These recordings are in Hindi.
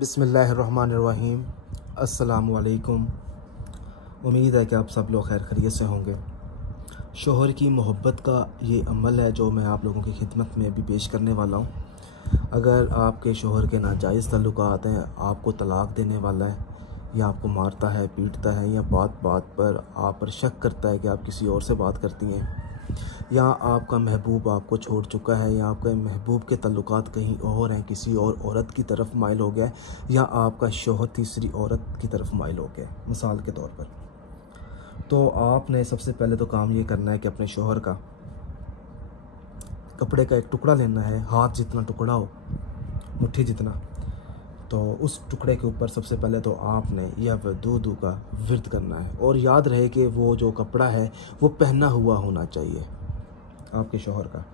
बिस्मिल्लाहिर्रहमानिर्रहीम। अस्सलामुअलैकुम। उम्मीद है कि आप सब लोग खैर खैरियत से होंगे। शोहर की मोहब्बत का ये अमल है जो मैं आप लोगों की खिदमत में अभी पेश करने वाला हूँ। अगर आपके शोहर के नाजायज़ ताल्लुकात हैं, आपको तलाक़ देने वाला है या आपको मारता है, पीटता है या बात बात पर आप पर शक करता है कि आप किसी और से बात करती हैं, या आपका महबूब आपको छोड़ चुका है, या आपके महबूब के ताल्लुकात कहीं और हैं, किसी और औरत की तरफ माइल हो गया है, या आपका शौहर तीसरी औरत की तरफ माइल हो गया है मिसाल के तौर पर, तो आपने सबसे पहले तो काम ये करना है कि अपने शौहर का कपड़े का एक टुकड़ा लेना है, हाथ जितना टुकड़ा हो, मुट्ठी जितना, तो उस टुकड़े के ऊपर सबसे पहले तो आपने या वदूदू का विर्द करना है। और याद रहे कि वो जो कपड़ा है वो पहना हुआ होना चाहिए आपके शौहर का।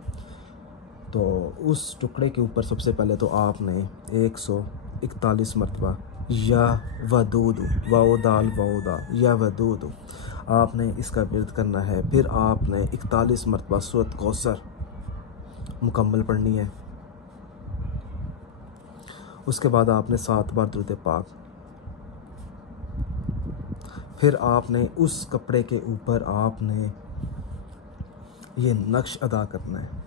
तो उस टुकड़े के ऊपर सबसे पहले तो आपने 141 मरतबा या वदूदू वाओ दाल वाओदा या वदूदू आपने इसका विर्द करना है। फिर आपने 41 मरतबा सूरत कौसर मुकम्मल पढ़नी है। उसके बाद आपने 7 बार दुरूद पाक। फिर आपने उस कपड़े के ऊपर आपने ये नक्श अदा करना है।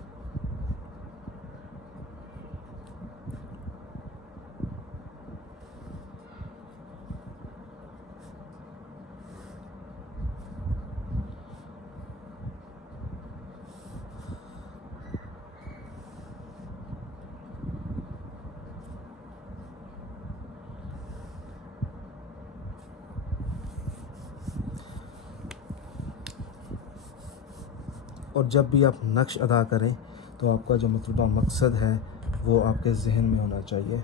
और जब भी आप नक्श अदा करें तो आपका जो मतलूबा मकसद है वो आपके जहन में होना चाहिए।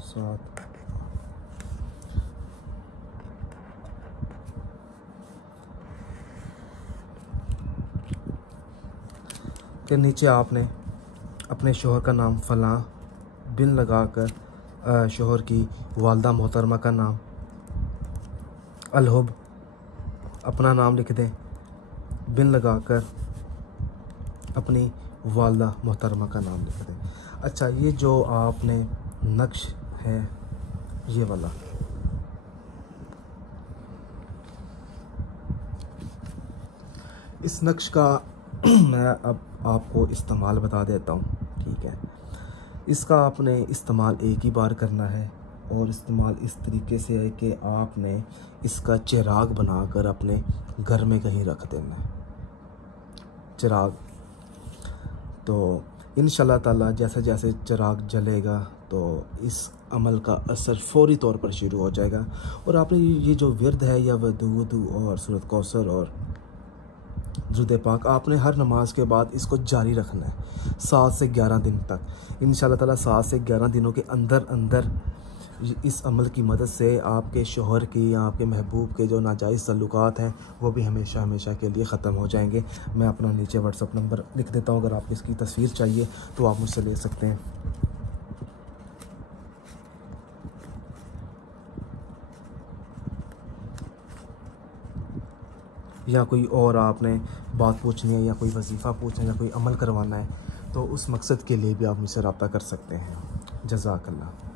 सात के नीचे आपने अपने शौहर का नाम फ़लाँ बिन लगाकर, शौहर की वालदा मोहतरमा का नाम अलहुब अपना नाम लिख दें, बिन लगाकर अपनी वालदा मोहतरमा का नाम लिख दें। अच्छा, ये जो आपने नक्श है ये वाला, इस नक्श का मैं अब आपको इस्तेमाल बता देता हूँ, ठीक है। इसका आपने इस्तेमाल एक ही बार करना है, और इस्तेमाल इस तरीके से है कि आपने इसका चिराग बनाकर अपने घर में कहीं रख देना है, चिराग। तो इंशाल्लाह ताला जैसे जैसे चिराग जलेगा तो इस अमल का असर फ़ौरी तौर पर शुरू हो जाएगा। और आपने ये जो विर्द है या वदूदू और सूरत कौसर और दुरूद पाक आपने हर नमाज के बाद इसको जारी रखना है 7 से 11 दिन तक। इंशाल्लाह ताला 7 से 11 दिनों के अंदर अंदर इस अमल की मदद से आपके शौहर की या आपके महबूब के जो नाजायज़ ताल्लुकात हैं वो भी हमेशा हमेशा के लिए ख़त्म हो जाएंगे। मैं अपना नीचे व्हाट्सअप नंबर लिख देता हूँ, अगर आपको इसकी तस्वीर चाहिए तो आप मुझसे ले सकते हैं। या कोई और आपने बात पूछनी है, या कोई वजीफ़ा पूछना है, या कोई अमल करवाना है, तो उस मकसद के लिए भी आप मुझसे रब्ता कर सकते हैं। जज़ाकल्लाह।